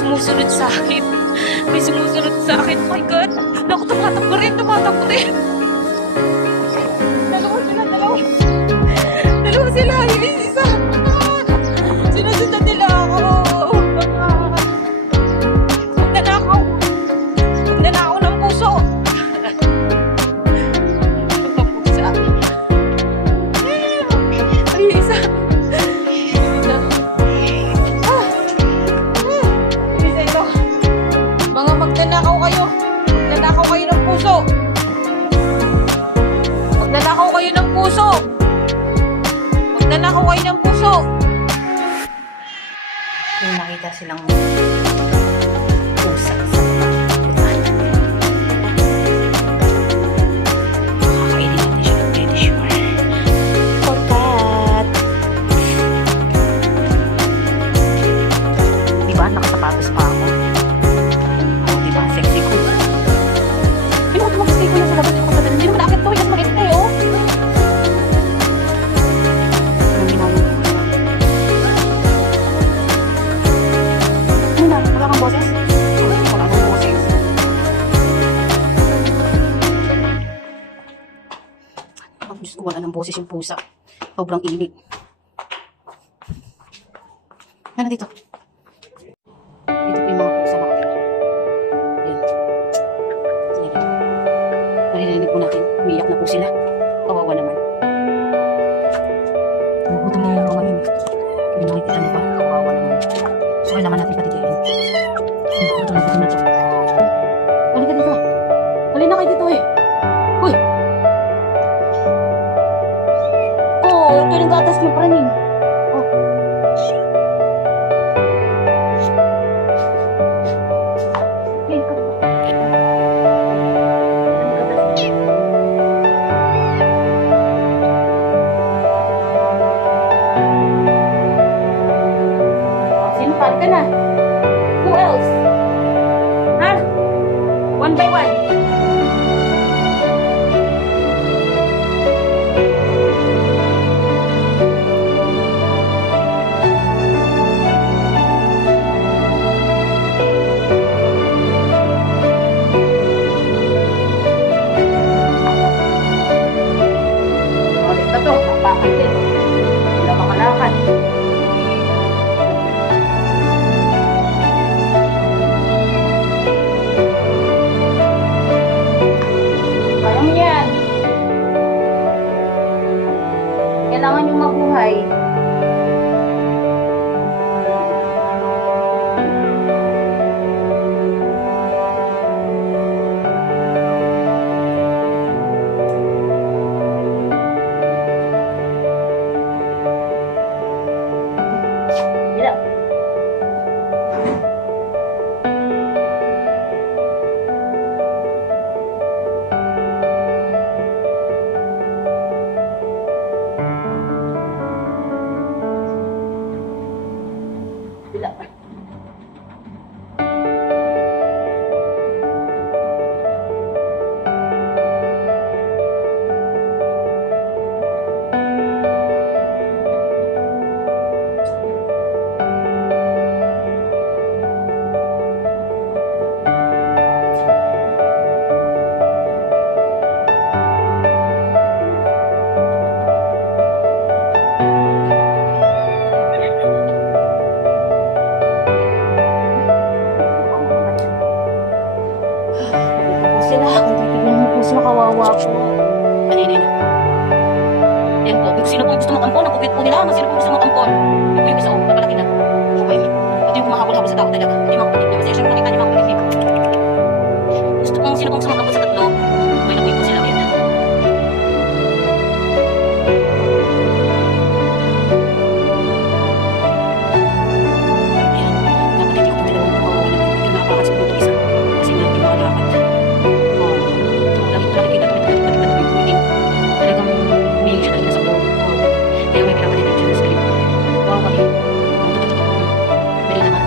sumusunod sa akin. May sumusunod sa akin. Oh my God. Naku, tumatakbo rin, tumatakbo rin. Dalawa sila, dalawa. Dalawa sila, hindi isa. Sinusundan nila ako. Magnanakaw. Magnanakaw ng puso. Pusa. Ay, isa. Isa ito. Mga magnanakaw kayo. Magnanakaw kayo ng puso. Magnanakaw kayo ng puso. Magnanakaw kayo ng puso. Yung nakita silang pusa sa putan. Makakainin natin siya ng Teddy Sure. For cat. Diba? Nakasapatos pa ako. Oh, diba? Sexy ko. Pero kung mag-stay ko lang sa labas ko sa hindi naman akit to. Kasi mag-stay, oh. Anong ginawin ko? Ano na? Wala kang boses? Wala kang boses. Oh, Diyos ko, wala ng boses yung pusa. Sobrang init. Ano dito? Dito po yung mga pusa nakatira. Yan. Yan. Naririnig po natin. Umiyak na po sila. Kawawa naman. Nagugutom na yung mga yun. Hindi nakikita niyo ba? Kawawa naman. So, kailangan natin patigayin. Gutom na ito. Halika dito. Halina kayo dito eh. Uy! Oh, ito yung gatas niyo pa rin. Oh. Hey, come on. Sinipal ka na. Who else? Ha? One by one. Ulit na to. Bakit din? Wala makalakad. Kaya mo yan. Kailangan yung mabuhay. Bila. Bila. Sila, kung titignan mo po sila, kawawa po. Kanina na. Yan po, kung sino pong gusto mag-ampon, ang kukit po nila, sino pong gusto mag-ampon. Yung po yung isa, papalaki na. Okay. Ito yung kumahabol-habol sa tao talaga. Ito yung mga kapatid niya. Kasi siya nakita niya mga kapatid niya. Gusto kong sino pong gusto mag-ampon sa tatlo. Okay na po sila. Yan. Ayan. Kapatid ko talaga ang kawawa na. Hindi makakakas po ito isa. Kasi nga, hindi makalakad. Lagi kita tuwid-tuwid. Talagang umiling siya talaga sa buong. Kaya may kailangan din siya sa script. Wow, kami. Pwede naman.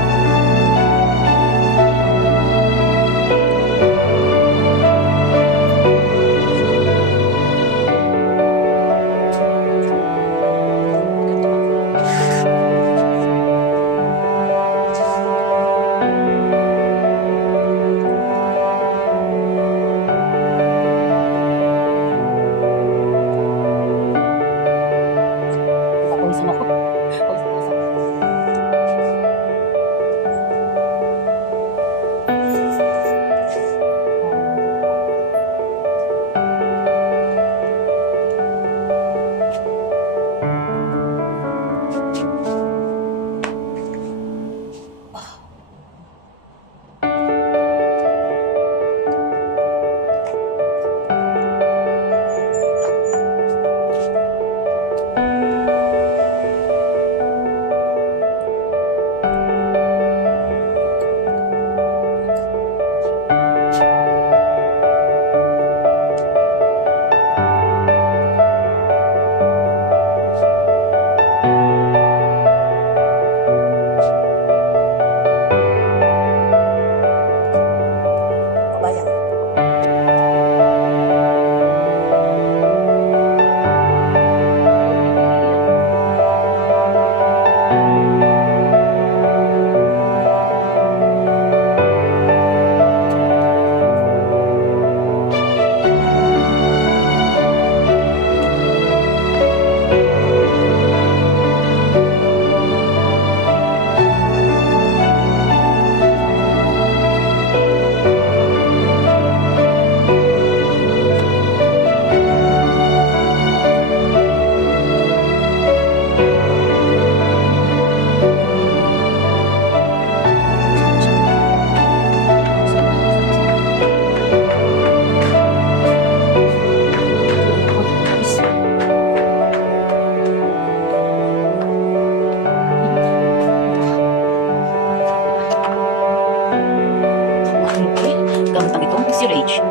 Si Rage.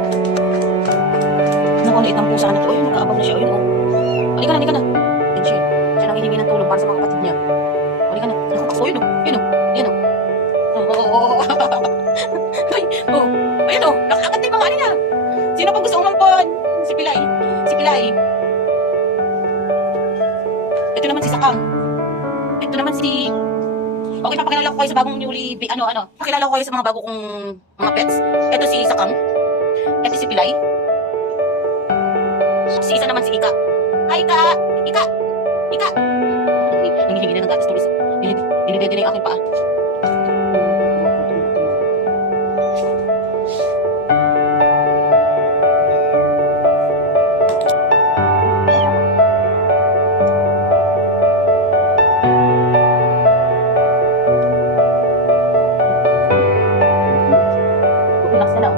Naku, naitang pusa na to. Ayun, nag-aabang na siya. Ayun, oh. Halika na, halika na. Yan siya. Siya nang hihingi ng tulong para sa mga kapatid niya. Halika na. Naku, takbo. Yun, oh. Yun, oh. Yun, oh. Ay, oh. Ayun, oh. Nakaangat na yung mga ano niya. Sino pang gusto umampon? Si Pilay. Si Pilay. Ito naman si Sakang. Ito naman si... Okay, papakilala ko kayo sa bagong newly... Pakilala ko kayo sa mga bago kong mga pets. Ito si Sakang. Ito si Pilay. Si isa naman si Ika. Hi, Ika! Ika! Ika! Nangihingi na ng gatas tulis. Dinidede na yung aking paa. Relax na lang.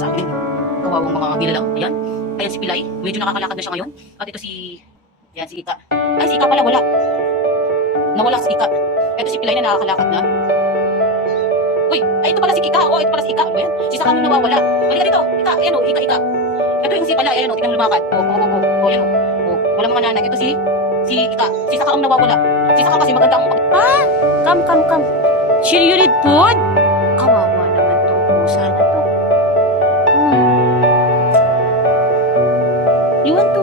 Sa akin, kawawang mga nilalang. Ayan. Ayan si Pilay. Medyo nakakalakad na siya ngayon. At ito si... Ayan, si Ika. Ay, si Ika pala, wala. Nawala si Ika. Ito si Pilay na nakakalakad na. Uy, ay, ito pala si Ika. Oh, ito pala si Ika. Ano ba yan? Si Sakang yung nawawala. Halika dito. Ika, ayan o. Ika, Ika. Ito yung si Pala. Ayan o. Tingnan lumakad. Oh, ayan o. Oh, wala mga nanay. Ito si Ika. Si Sakang ang nawawala. Si Sakang kasi maganda ang... Ah! Come. You need food? Kawawa naman itong pusa na to. You want to,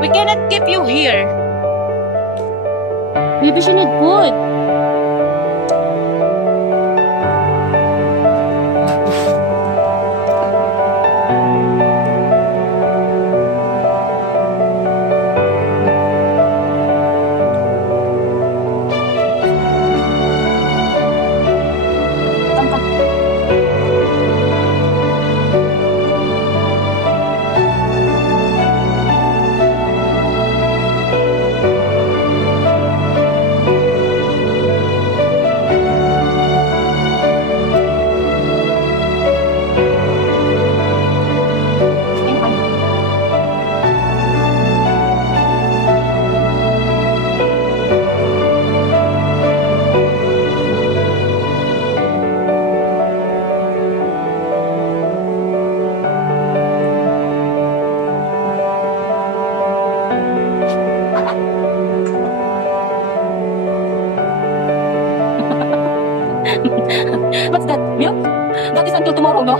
We cannot keep you here. Maybe she need food. What's that? Milk? That is until tomorrow, no?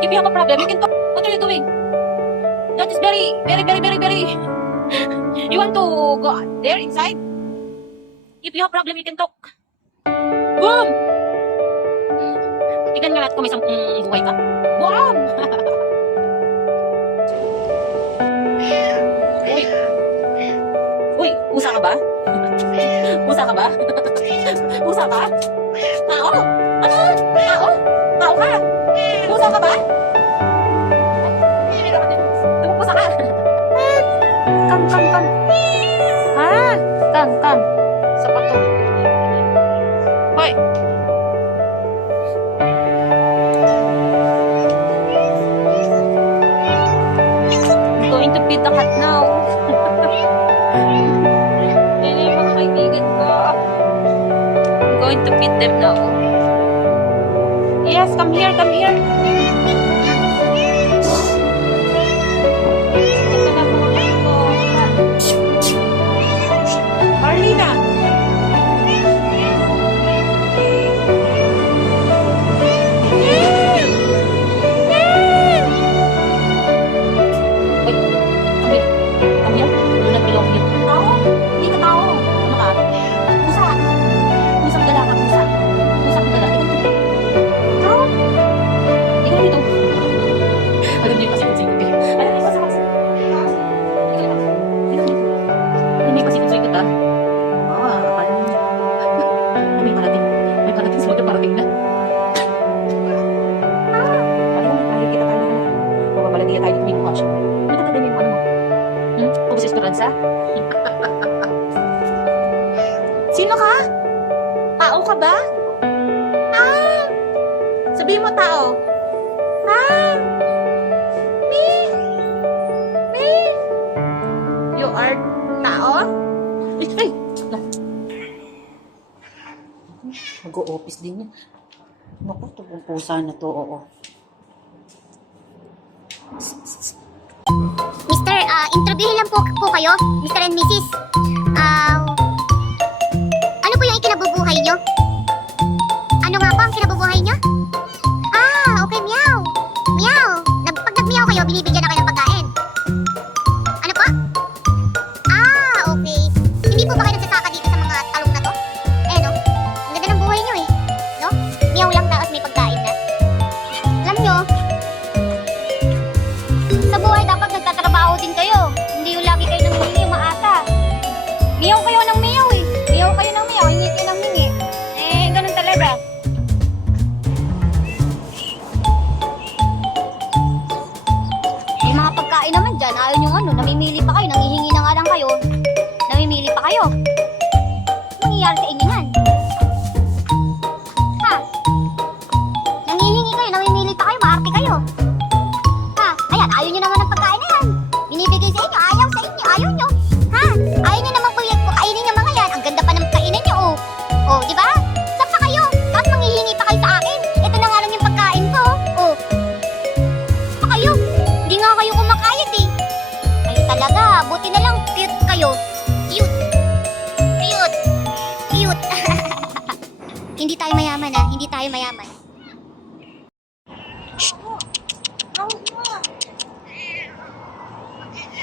If you have a problem, you can talk. What are you doing? That is very... You want to go there inside? If you have problem, you can talk. Boom! Tignan nga natin kung may 10 buhay ka. Boom! Uy, pusa ka ba? Pusa ka ba? Pusa ka? Tao? Ano? Tao? Tao ka? Pusa ka ba? Pusa ka? Come. Ha? Come. Sa pato. Hoy. to feed them now. Yes, come here, come here. Ito na po ito. Marlina! Wait, come here. Do not belong here. Tao? Hindi ka tao. Ano ka? Pusa. Pusang dala ka, pusa. Pusang dala. Tao? Ikaw dito. Alam niyo kasi kung sino kayo. Alam niyo kasi kung sino. Hindi pa sinusunod ka. Akala mo. May parating. May parating si Modo, parating na. Ayun, nakikita tayo na. Mababaladiya tayo dito may mukha siya. Ano ka ganyan mo? Ano mo? Ubus esperanza? Sino ka? Tao ka ba? Sabihin mo tao. Me? Me? You are tao? Ay! Mag-o-office din yan. Naku, tugong pusa na to, oo. Mister, interviewin lang po kayo, Mr. and Mrs. Ano po yung ikinabubuhay nyo? Ano nga po ang kinabubuhay nyo? Okay, meow. Meow. Pag nag-meow kayo, binibigyan na kayo ng pagkain. Ano po? Okay. Hindi po ba kayo nagsasaka dito sa mga talong na to? No? Ang ganda ng buhay nyo no? Meow lang tapos may pagkain na. Alam nyo, sa buhay dapat nagtatrabaho din kayo. Hindi yung lagi kayo namimili, maata. Miyaw kayo ng miyaw Miyaw kayo ng miyaw, hingi kayo ng hingi. Ganun talaga. Yung mga pagkain naman dyan, ayaw yung namimili pa kayo, nangihingi na nga lang kayo. Namimili pa kayo. Anong nangyayari sa inyo yan? Nangihingi kayo, namimili pa kayo, maarte kayo. Ayan, ayaw nyo naman ng pagkain na yan. Binibigay sa inyo, ayaw sa inyo, ayaw nyo. Ayaw nyo naman po yan, kainin yung mga yan. Ang ganda pa ng kainan nyo, di ba? Saan pa kayo? Tapos manghihingi pa kayo sa akin. Ito na nga lang yung pagkain ko, Saan pa kayo? Hindi nga kayo kumakayat, Kayo talaga, buti na lang, cute kayo. Cute. Cute. Cute. Hindi tayo mayaman, Hindi tayo mayaman.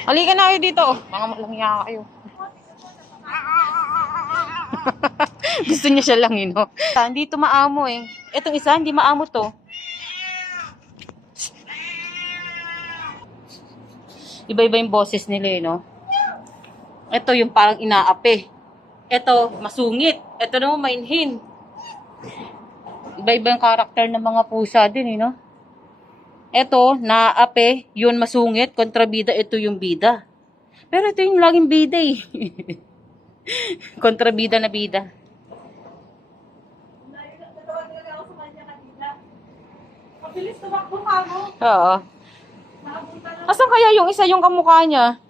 Halika na kayo dito. Mga malangya kayo. Gusto niya siya lang Hindi ito maamo Itong isa, hindi maamo to. Iba-iba yung boses nila Ito yung parang inaapi. Ito, masungit. Ito naman, mainhin. Iba-iba yung karakter ng mga pusa din Ito, naape, yun masungit, kontrabida, ito yung bida. Pero ito yung laging bida kontrabida na bida. Mabilis tumakbo ka mo. Oo. Asan kaya yung isa yung kamukha niya?